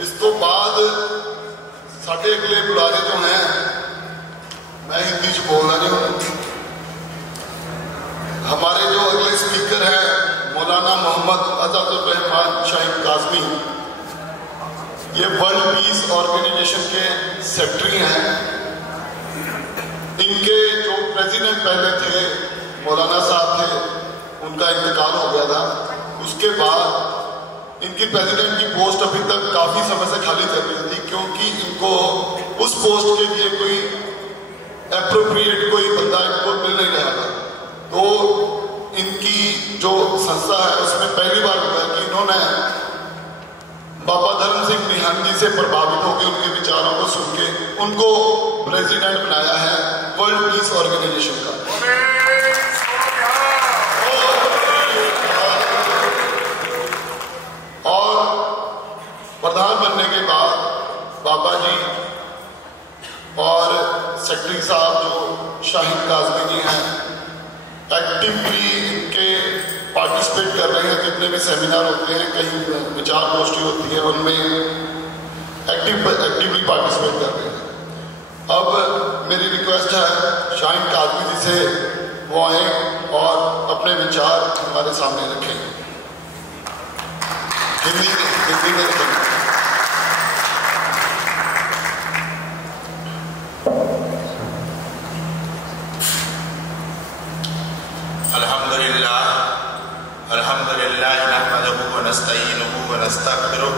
इस तो बाद साढ़े अगले बुलारे जो हैं, मैं हिंदी च बोलना नहीं हूँ, हमारे जो अगले स्पीकर हैं मौलाना मोहम्मद अज़हरुर रहमान शाहीन काज़मी, ये वर्ल्ड पीस ऑर्गेनाइजेशन के सेक्रेटरी हैं। इनके जो प्रेसिडेंट पहले थे मौलाना साहब थे, उनका इंतकाल हो गया था। उसके बाद इनकी प्रेसिडेंट की पोस्ट अभी तक काफ़ी समय से खाली चल रही थी, क्योंकि इनको उस पोस्ट के लिए कोई एप्रोप्रिएट कोई बंदा इनको मिल नहीं रहा था। तो इनकी जो संस्था है उसमें पहली बार हुआ कि इन्होंने बाबा धर्म सिंह निहान जी से प्रभावित होकर उनके विचारों को सुन के उनको प्रेसिडेंट बनाया है वर्ल्ड पीस ऑर्गेनाइजेशन का। और प्रधान बनने के बाद बाबा जी और सेक्रेटरी साहब जो शाहीन काज़मी जी हैं एक्टिवली इनके पार्टिसिपेट कर रहे हैं। जितने भी सेमिनार होते हैं, कहीं विचार गोष्ठी होती है, उनमें एक्टिवली पार्टिसिपेट कर रहे हैं। अब मेरी रिक्वेस्ट है शाहीन काज़मी जी से वो आए और अपने विचार हमारे सामने रखें। हिंदी में रखें। अल्हम्दुलिल्लाह नहमदुहु व नस्तईनुहु व नस्तगफिरुह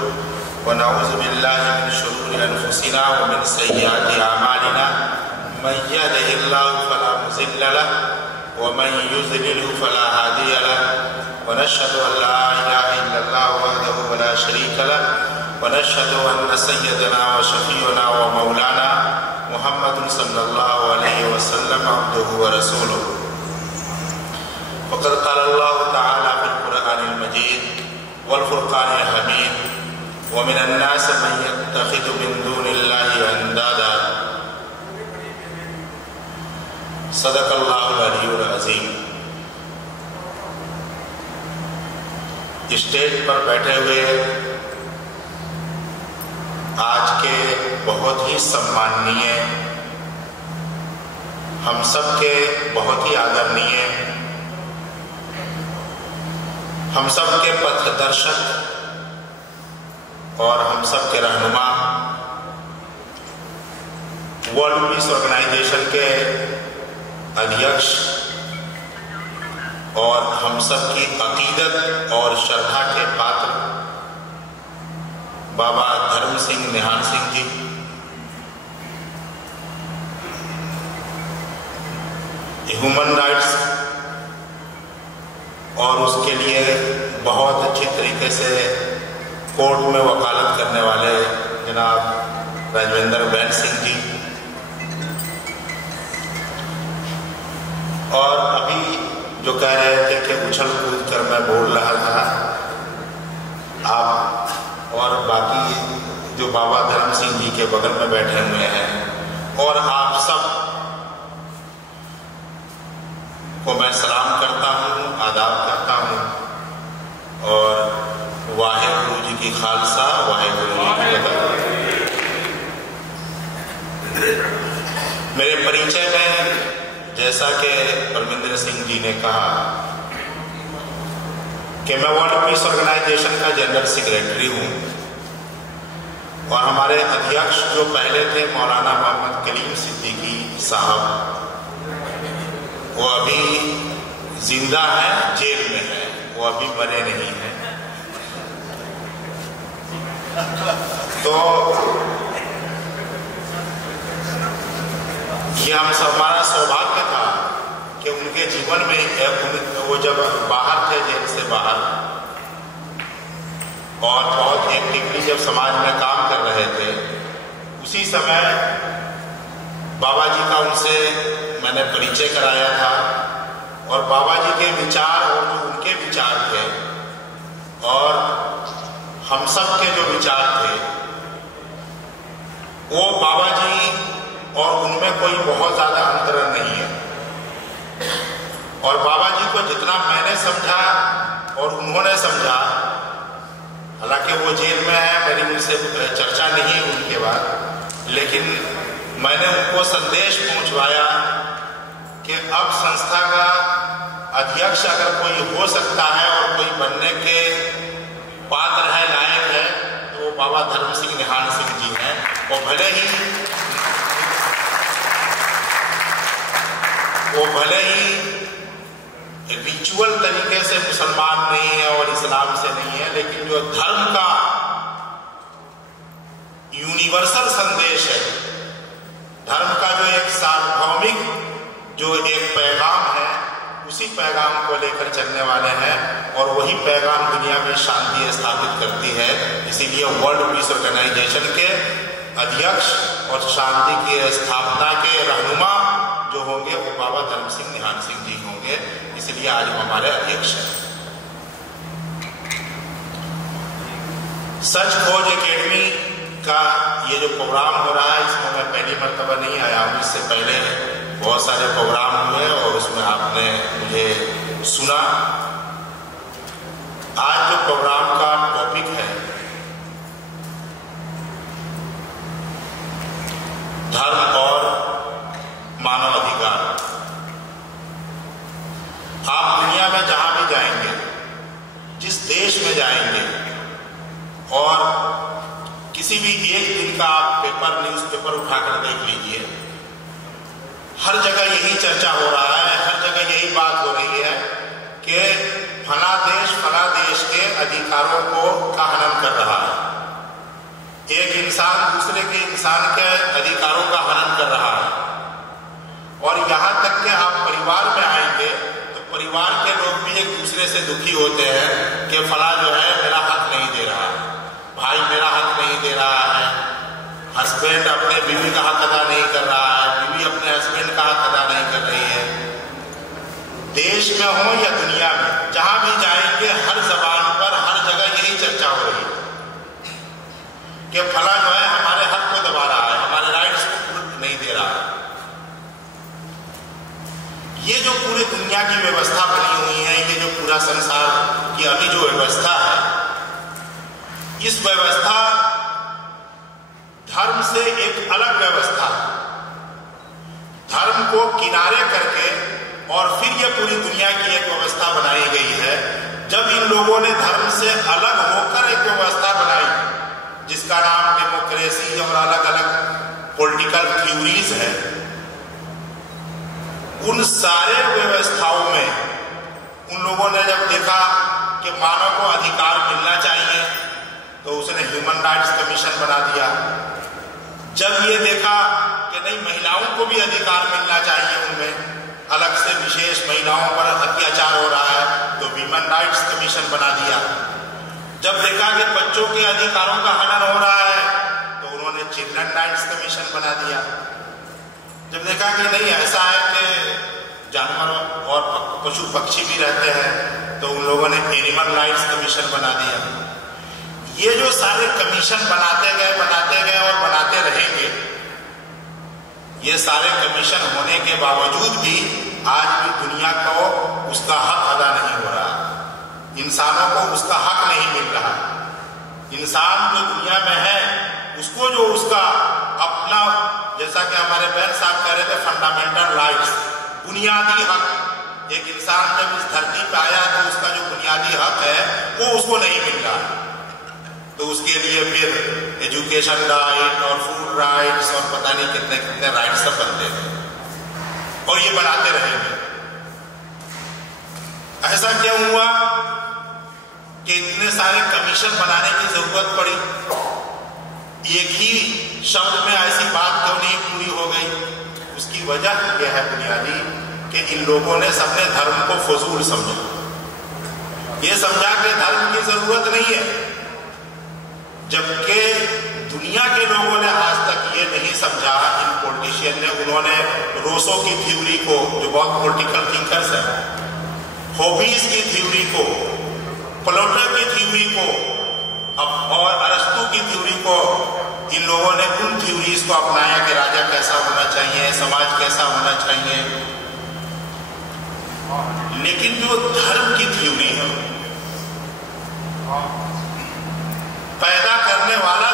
व नऊज़ु बिल्लाहि मिन शुरूरि अनफुसिना व मिन सय्यिआति अमालिना मन यहदिहिल्लाहु फला मुज़िल्ल लहु व मन युज़लिलहु फला हादिय लहु व नशहदु अन ला इलाहा इल्लल्लाह वहदहु व ला शरीक लहु व नशहदु अन्न सय्यदना व शफीअना व मौलाना मुहम्मदुन सल्लल्लाहु अलैहि वसल्लम अब्दुहु व रसूलुहु। फ़क़द क़ाल अल्लाहु तआला फ़िल क़ुरआनिल मजीद वल फ़ुरक़ानिल हमीद व मिनन नास मन यत्तख़िज़ु मिन दूनिल्लाहि अंदादा सदक़ल्लाहुल अलियुल अज़ीम। स्टेज पर बैठे हुए आज के बहुत ही सम्माननीय, हम सब के बहुत ही आदरणीय, हम सब के पथदर्शक और हम सब के रहनुमा, वर्ल्ड पीस ऑर्गेनाइजेशन के अध्यक्ष और हम सब की अकीदत और श्रद्धा के पात्र बाबा धर्म सिंह निहान सिंह जी, ह्यूमन राइट्स और उसके लिए बहुत अच्छी तरीके से कोर्ट में वकालत करने वाले जनाब राजविंदर बैन सिंह जी, और अभी जो कह रहे थे कि उछल कूद कर मैं बोल रहा था, आप और बाकी जो बाबा धर्म सिंह जी के बगल में बैठे हुए हैं और आप सब को मैं सलाम करता हूँ, आदाब करता हूँ और वाहिगुरु जी की खालसा वाहिगुरु जी की फतह। मेरे परिचय में जैसा कि परमिंदर सिंह जी ने कहा कि मैं वर्ल्ड पीस ऑर्गेनाइजेशन का जनरल सेक्रेटरी हूँ और हमारे अध्यक्ष जो पहले थे मौलाना मोहम्मद कलीम सिद्दीकी साहब, वो अभी जिंदा है, जेल में है, वो अभी मरे नहीं हैं। तो ये हम सब, हमारा सौभाग्य था कि उनके जीवन में वो जब बाहर थे, जेल से बाहर, और बहुत एक्टिवली जब समाज में काम कर रहे थे, उसी समय बाबा जी का उनसे मैंने परिचय कराया था और बाबा जी के विचार और जो उनके विचार थे और हम सब के जो विचार थे, वो बाबा जी और उनमें कोई बहुत ज़्यादा अंतर नहीं है। और बाबा जी को जितना मैंने समझा और उन्होंने समझा, हालांकि वो जेल में है, मेरी उनसे चर्चा नहीं उनके बाद, लेकिन मैंने उनको संदेश पहुंचवाया कि अब संस्था का अध्यक्ष अगर कोई हो सकता है और कोई बनने के पात्र है, लायक है, तो वो बाबा धर्म सिंह निहाल सिंह जी हैं। वो भले ही रिचुअल तरीके से मुसलमान नहीं है और इस्लाम से नहीं है, लेकिन जो धर्म का यूनिवर्सल संदेश है, धर्म का जो एक सार्वभौमिक जो एक पैगाम है, उसी पैगाम को लेकर चलने वाले हैं और वही पैगाम दुनिया में शांति स्थापित करती है। इसीलिए वर्ल्ड पीस ऑर्गेनाइजेशन के अध्यक्ष और शांति की स्थापना के रहनुमा जो होंगे वो बाबा धर्म सिंह निहाल सिंह जी होंगे। इसलिए आज हमारे अध्यक्ष हैं। सच खोज एकेडमी का ये जो प्रोग्राम हो रहा है, इसमें मैं पहली मर्तबा नहीं आया हूँ। इससे पहले बहुत सारे प्रोग्राम हुए और उसमें आपने मुझे सुना। आज जो प्रोग्राम का टॉपिक है धर्म और मानव अधिकार, आप दुनिया में जहां भी जाएंगे, जिस देश में जाएंगे और किसी भी एक दिन का आप पेपर, न्यूज़पेपर उठाकर देख लीजिए, हर जगह यही चर्चा हो रहा है, हर जगह यही बात हो रही है कि फला देश के अधिकारों का हनन कर रहा है। एक इंसान दूसरे के इंसान के अधिकारों का हनन कर रहा है। और यहां तक कि आप परिवार में आएंगे तो परिवार के लोग भी एक दूसरे से दुखी होते हैं कि फला जो है मेरा हक नहीं दे रहा है, भाई मेरा हक नहीं दे रहा है, हस्बैंड अपने बीवी का हक अदा नहीं कर रहा है, बीवी अपने हस्बैंड का हक अदा नहीं कर रही है। देश में हो या दुनिया में, जहां भी जाएंगे हर जबान पर, हर जगह यही चर्चा हो रही है कि फला जो है हमारे हक को दबा रहा है, हमारे राइट्स को नहीं दे रहा है। ये जो पूरी दुनिया की व्यवस्था बनी हुई है, ये जो पूरा संसार की अभी जो व्यवस्था है, इस व्यवस्था धर्म से एक अलग व्यवस्था है। धर्म को किनारे करके और फिर ये पूरी दुनिया की एक व्यवस्था बनाई गई है। जब इन लोगों ने धर्म से अलग होकर एक व्यवस्था बनाई जिसका नाम डेमोक्रेसी और अलग अलग पॉलिटिकल थ्योरीज है, उन सारे व्यवस्थाओं में उन लोगों ने जब देखा कि मानव को अधिकार मिलना चाहिए तो उसने ह्यूमन राइट्स कमीशन बना दिया। जब ये देखा कि नहीं, महिलाओं को भी अधिकार मिलना चाहिए, उनमें अलग से विशेष महिलाओं पर अत्याचार हो रहा है, तो ह्यूमन राइट्स कमीशन बना दिया। जब देखा कि बच्चों के अधिकारों का हनन हो रहा है तो उन्होंने चिल्ड्रन राइट्स कमीशन बना दिया। जब देखा कि नहीं, ऐसा है कि जानवर और पशु पक्षी भी रहते हैं, तो उन लोगों ने एनिमल राइट्स कमीशन बना दिया। ये जो सारे कमीशन बनाते गए और बनाते रहेंगे, ये सारे कमीशन होने के बावजूद भी आज भी दुनिया को उसका हक अदा नहीं हो रहा, इंसानों को उसका हक नहीं मिल रहा। इंसान जो दुनिया में है उसको जो उसका अपना, जैसा कि हमारे बहन साहब कह रहे थे, फंडामेंटल राइट्स, बुनियादी हक, एक इंसान जब इस धरती पर आया तो उसका जो बुनियादी हक है वो उसको नहीं मिल रहा। तो उसके लिए फिर एजुकेशन राइट और फूड राइट्स और पता नहीं कितने कितने राइट्स सब बनते हैं और ये बनाते रहेंगे। ऐसा क्यों हुआ कि इतने सारे कमीशन बनाने की जरूरत पड़ी? एक ही शब्द में ऐसी बात क्यों नहीं पूरी हो गई? उसकी वजह यह है बुनियादी कि इन लोगों ने सबने धर्म को फजूल समझा। ये समझा कि धर्म की जरूरत नहीं है, जबकि दुनिया के लोगों ने आज तक ये नहीं समझा। इन पॉलिटिशियन ने, उन्होंने रोसो की थ्योरी को, जो बहुत पॉलिटिकल थिंकर्स हैं, हॉबीज की थ्योरी को, प्लेटो की थ्योरी को और अरस्तु की थ्योरी को, इन लोगों ने उन थ्योरीज को अपनाया कि राजा कैसा होना चाहिए, समाज कैसा होना चाहिए। लेकिन जो धर्म की थ्योरी है, पैदा करने वाला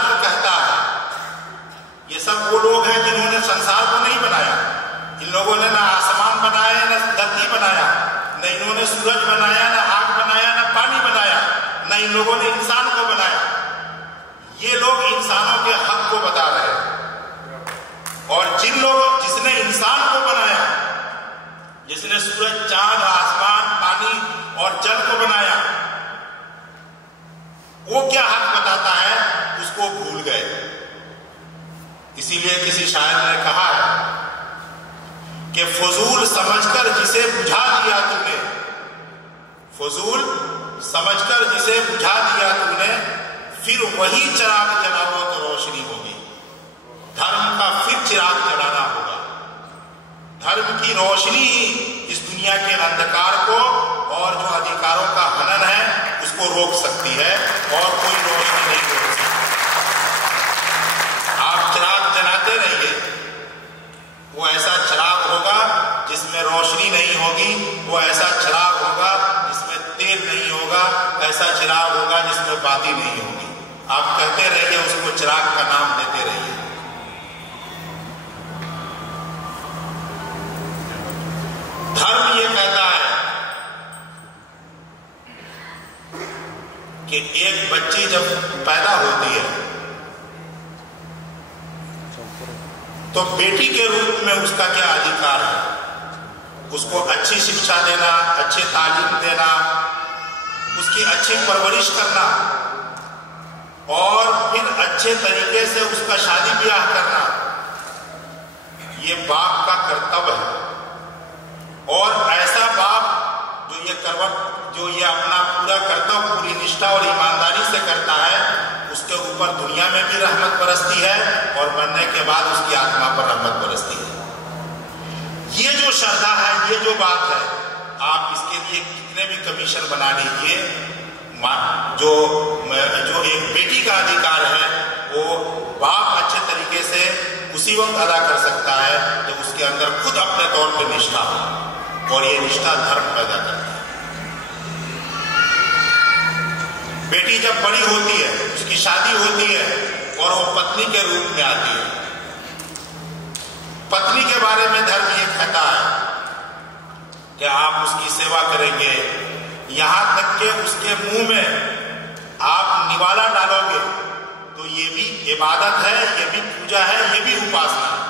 इन्होंने सूरज बनाया, ना आग बनाया, ना पानी बनाया, ना इन लोगों ने इंसान को बनाया। ये लोग इंसानों के हक को बता रहे हैं। और जिसने इंसान को बनाया, जिसने सूरज, चांद, आसमान, पानी और जल को बनाया, वो क्या हक बताता है, उसको भूल गए। इसीलिए किसी शायर ने कहा है कि फजूल समझकर जिसे बुझा दिया तूने, फजूल समझकर जिसे बुझा दिया तूने, फिर वही चिराग जलाओ तो रोशनी होगी। धर्म का फिर चिराग जलाना होगा। धर्म की रोशनी ही इस दुनिया के अंधकार को और जो अधिकारों का हनन है उसको रोक सकती है, और कोई रोशनी नहीं रोक सकती। आप चिराग जलाते रहिए, वो ऐसा चिराग होगा जिसमें रोशनी नहीं होगी, वो ऐसा चिराग होगा जिसमें तेल नहीं होगा, ऐसा चिराग होगा जिसमें बाती नहीं होगी। आप कहते रहिए, उसको चिराग का नाम देते रहिए। धर्म ये कहता है कि एक बच्ची जब पैदा होती है तो बेटी के रूप में उसका क्या अधिकार है? उसको अच्छी शिक्षा देना, अच्छे तालीम देना, उसकी अच्छी परवरिश करना और फिर अच्छे तरीके से उसका शादी ब्याह करना, ये बाप का कर्तव्य है। और ऐसा बाप जो ये अपना पूरा कर्तव्य पूरी निष्ठा और ईमानदारी से करता है, उसके ऊपर दुनिया में भी रहमत बरसती है और मरने के बाद उसकी आत्मा पर रहमत बरसती है। ये जो श्रद्धा है, ये जो बात है, आप इसके लिए कितने भी कमीशन बना लीजिए, जो एक बेटी का अधिकार है वो बाप अच्छे तरीके से उसी वक्त अदा कर सकता है जब उसके अंदर खुद अपने तौर पर निष्ठा हो, और ये निष्ठा धर्म पैदा करती है। बेटी जब बड़ी होती है, उसकी शादी होती है और वो पत्नी के रूप में आती है। पत्नी के बारे में धर्म ये कहता है कि आप उसकी सेवा करेंगे, यहां तक कि उसके मुंह में आप निवाला डालोगे तो ये भी इबादत है, ये भी पूजा है, ये भी उपासना है।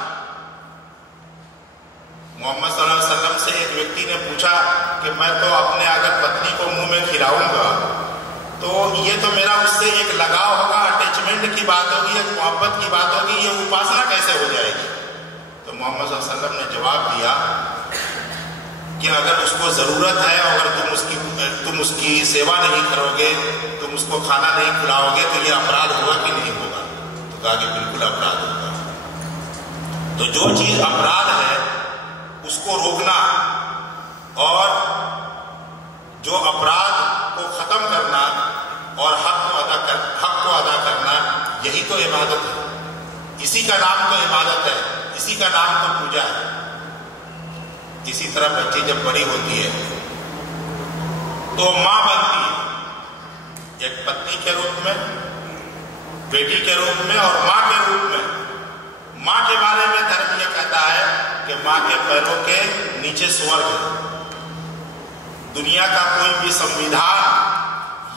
मोहम्मद सल्लल्लाहु अलैहि वसल्लम से एक व्यक्ति ने पूछा कि मैं तो अपने अगर पत्नी को मुंह में खिलाऊंगा तो ये तो मेरा उससे एक लगाव होगा, अटैचमेंट की बात होगी, एक मोहब्बत की बात होगी, ये उपासना कैसे हो जाएगी? तो मोहम्मद सल्लल्लाहु अलैहि वसल्लम ने जवाब दिया कि अगर उसको जरूरत है, अगर तुम उसकी सेवा नहीं करोगे, तुम उसको खाना नहीं खिलाओगे तो ये अपराध होगा कि नहीं होगा? तो कहा कि बिल्कुल अपराध होगा। तो जो चीज अपराध है उसको रोकना और जो अपराध को खत्म करना और हक को अदा करना, यही तो इबादत है। इसी का नाम तो इबादत है, इसी का नाम तो पूजा है। इसी तरह बच्ची जब बड़ी होती है तो मां बनती है, एक पत्नी के रूप में, बेटी के रूप में और मां के रूप में। मां के बारे में धर्म यह कहता है कि मां के पैरों के नीचे स्वर्ग है। दुनिया का कोई भी संविधान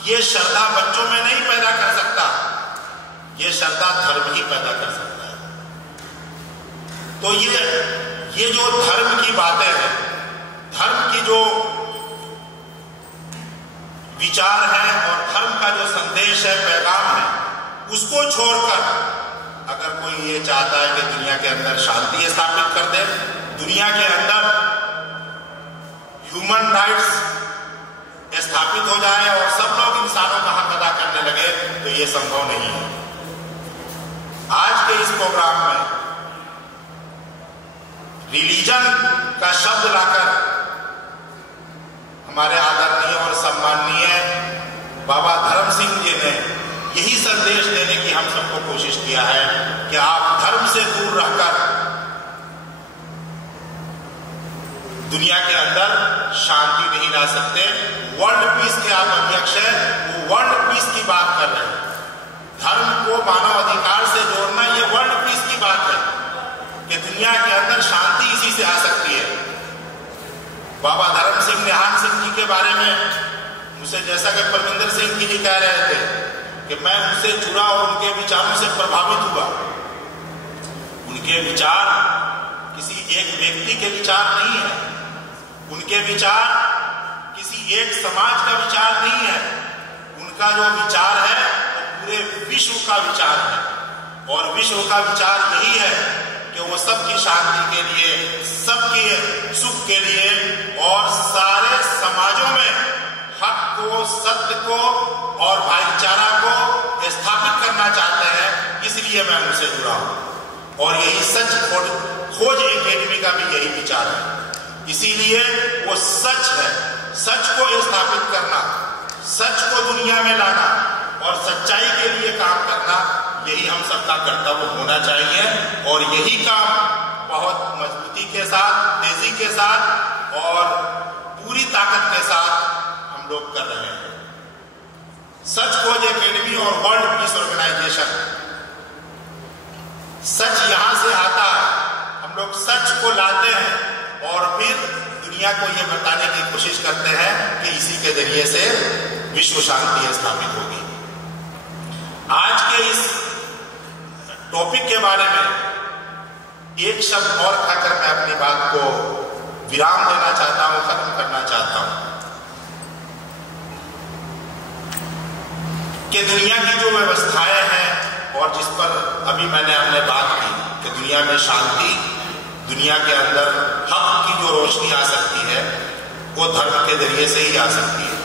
ये श्रद्धा बच्चों में नहीं पैदा कर सकता, ये श्रद्धा धर्म ही पैदा कर सकता है। तो ये जो धर्म की बातें हैं, धर्म की जो विचार है और धर्म का जो संदेश है, पैगाम है, उसको छोड़कर अगर कोई ये चाहता है कि दुनिया के अंदर शांति स्थापित कर दे, दुनिया के अंदर ह्यूमन राइट्स स्थापित हो जाए और सब लोग इंसानों का हक अदा करने लगे, तो ये संभव नहीं है। आज के इस प्रोग्राम में रिलीजन का शब्द लाकर हमारे आदरणीय और सम्माननीय बाबा धर्म सिंह जी ने यही संदेश देने की हम सबको कोशिश किया है कि आप धर्म से दूर रहकर दुनिया के अंदर शांति नहीं ला सकते। वर्ल्ड पीस के आप अध्यक्ष हैं, वो वर्ल्ड पीस की बात कर रहे हैं। धर्म को मानव अधिकार से जोड़ना, ये वर्ल्ड पीस की बात है कि दुनिया के अंदर शांति इसी से आ सकती है। बाबा धर्म सिंह, निहाल सिंह जी के के बारे में मुझसे, जैसा कि परमिंदर सिंह जी कह रहे थे कि मैं उनसे जुड़ा और उनके विचारों से प्रभावित हुआ। उनके विचार किसी एक व्यक्ति के विचार नहीं है, उनके विचार किसी एक समाज का विचार नहीं है। उनका जो विचार है वो पूरे विश्व का विचार है, और विश्व का विचार यही है कि वो सबकी शांति के लिए, सबके सुख के लिए और सारे समाजों में हक को, सत्य को और भाईचारा को स्थापित करना चाहते हैं। इसलिए मैं उनसे जुड़ा हूं, और यही सच खोज एकेडमी का भी यही विचार है। इसीलिए वो सच है, सच को स्थापित करना, सच को दुनिया में लाना और सच्चाई के लिए काम करना, यही हम सबका कर्तव्य होना चाहिए। और यही काम बहुत मजबूती के साथ, तेजी के साथ और पूरी ताकत के साथ हम लोग कर रहे हैं। सच खोज एकेडमी और वर्ल्ड पीस ऑर्गेनाइजेशन, सच यहां से आता है, हम लोग सच को लाते हैं और फिर दुनिया को यह बताने की कोशिश करते हैं कि इसी के जरिए से विश्व शांति स्थापित होगी। आज के इस टॉपिक के बारे में एक शब्द और खाकर मैं अपनी बात को विराम देना चाहता हूं, खत्म करना चाहता हूं कि दुनिया की जो व्यवस्थाएं हैं और जिस पर अभी हमने बात की कि दुनिया में शांति, दुनिया के अंदर हक की जो रोशनी आ सकती है वो धर्म के जरिए से ही आ सकती है।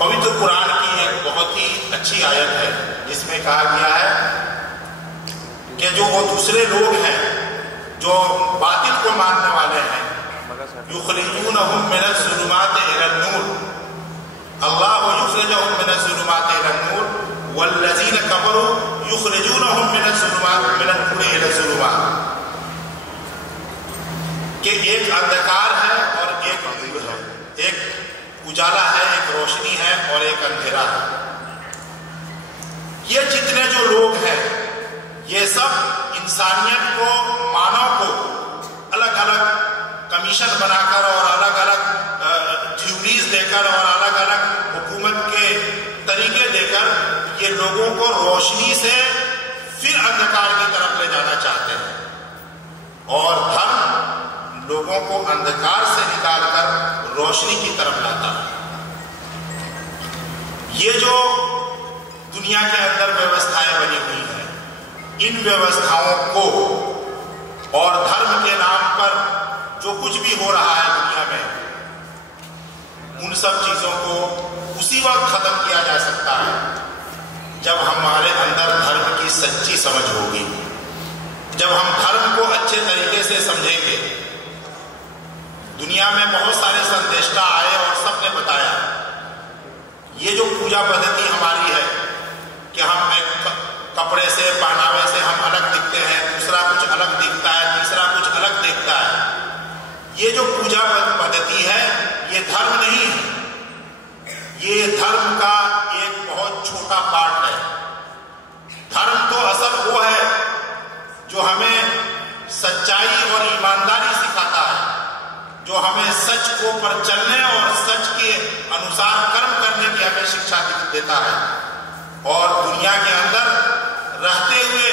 पवित्र कुरान की एक बहुत ही अच्छी आयत है जिसमें कहा गया है कि जो वो दूसरे लोग हैं जो बातिल को मानने वाले हैं, युखरिजूनहुम मिनज़ ज़ुलुमात इलन नूर, अल्लाहु युखरिजुहुम मिनज़ ज़ुलुमात इलन नूर वल्लज़ीन कफरू युखरिजूनहुम मिनज़ ज़ुलुमात मिनन नूर इलन ज़ुलुमात, कि एक अंधकार है और एक नूर है, एक उजाला है, एक रोशनी है और एक अंधेरा है। ये जितने जो लोग हैं ये सब इंसानियत को, मानव को अलग अलग कमीशन बनाकर और अलग अलग थ्योरीज देकर और अलग अलग हुकूमत के तरीके देकर ये लोगों को रोशनी से फिर अंधकार की तरफ ले जाना चाहते हैं, और धर्म लोगों को अंधकार से निकालकर रोशनी की तरफ लाता है। ये जो दुनिया के अंदर व्यवस्थाएं बनी हुई हैं, इन व्यवस्थाओं को और धर्म के नाम पर जो कुछ भी हो रहा है दुनिया में, उन सब चीजों को उसी वक्त खत्म किया जा सकता है जब हमारे अंदर धर्म की सच्ची समझ होगी, जब हम धर्म को अच्छे तरीके से समझेंगे। दुनिया में बहुत सारे संदेष्टा आए और सबने बताया ये जो पूजा पद्धति हमारी है कि हम एक कपड़े से, पहनावे से हम अलग दिखते हैं, दूसरा कुछ अलग दिखता है, तीसरा कुछ अलग दिखता है, ये जो पूजा पद्धति है ये धर्म नहीं है, ये धर्म का एक बहुत छोटा पार्ट है। धर्म तो असल वो है जो हमें सच्चाई और ईमानदारी सिखाता है, जो हमें सच को पर चलने और सच के अनुसार कर्म करने की हमें शिक्षा देता है, और दुनिया के अंदर रहते हुए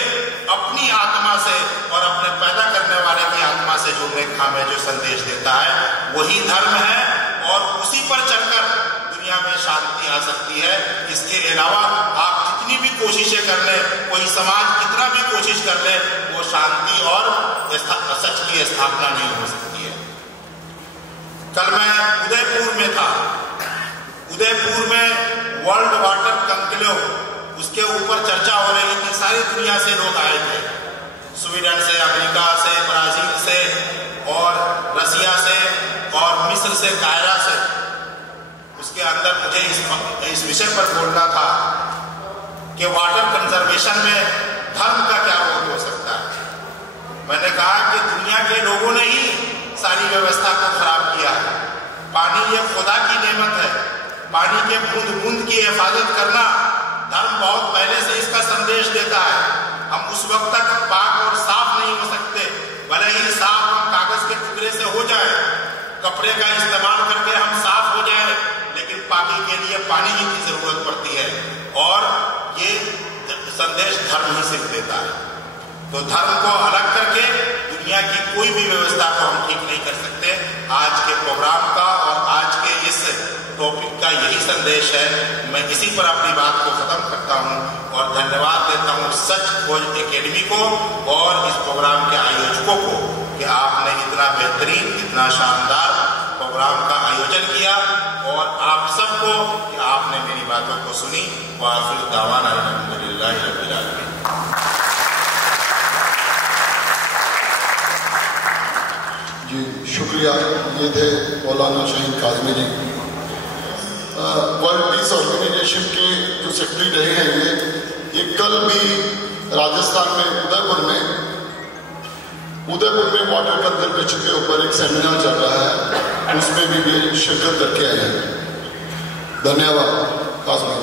अपनी आत्मा से और अपने पैदा करने वाले की आत्मा से जुड़ने का हमें जो संदेश देता है वही धर्म है, और उसी पर चलकर दुनिया में शांति आ सकती है। इसके अलावा आप जितनी भी कोशिशें कर ले, कोई समाज कितना भी कोशिश कर ले, वो शांति और सच की स्थापना नहीं हो सकती है। कल मैं उदयपुर में था, उदयपुर में वर्ल्ड वाटर कॉन्क्लेव, उसके ऊपर चर्चा हो रही थी, सारी दुनिया से लोग आए थे, स्वीडन से, अमेरिका से, ब्राजील से और रसिया से और मिस्र से, कायरा से। उसके अंदर मुझे इस विषय पर बोलना था कि वाटर कंजर्वेशन में धर्म का क्या रोल हो सकता है। मैंने कहा कि दुनिया के लोगों ने ही सारी व्यवस्था को खराब किया है। पानी ये खुदा की नेमत है, पानी के बूंद बूंद की हिफाजत करना धर्म बहुत पहले से इसका संदेश देता है। हम उस वक्त तक पाक और साफ नहीं हो सकते, भले ही साफ हम कागज के टुकड़े से हो जाए, होता है। तो धर्म को अलग करके दुनिया की कोई भी व्यवस्था को हम ठीक नहीं कर सकते। आज के प्रोग्राम का और आज के इस टॉपिक का यही संदेश है। मैं इसी पर अपनी बात को खत्म करता हूं और धन्यवाद देता हूं सच खोज एकेडमी को और इस प्रोग्राम के आयोजकों को कि आपने इतना बेहतरीन, इतना शानदार प्रोग्राम का आयोजन किया और आप सबको कि आपने मेरी बातों को सुनी। वाफिर दावाना अल्हम्दुलिल्लाहि रब्बिल आलमीन। जी शुक्रिया। ये थे मौलाना शहीद काज़मी जी, वर्ल्ड पीस ऑर्गेनाइजेशन के जो सेक्रेटरी रहे हैं। ये कल भी राजस्थान में उदयपुर में वाटर कंजर्वेशन के ऊपर एक सेमिनार चल रहा है, उसमें भी शिरकत करके आए हैं। धन्यवाद काज़मी।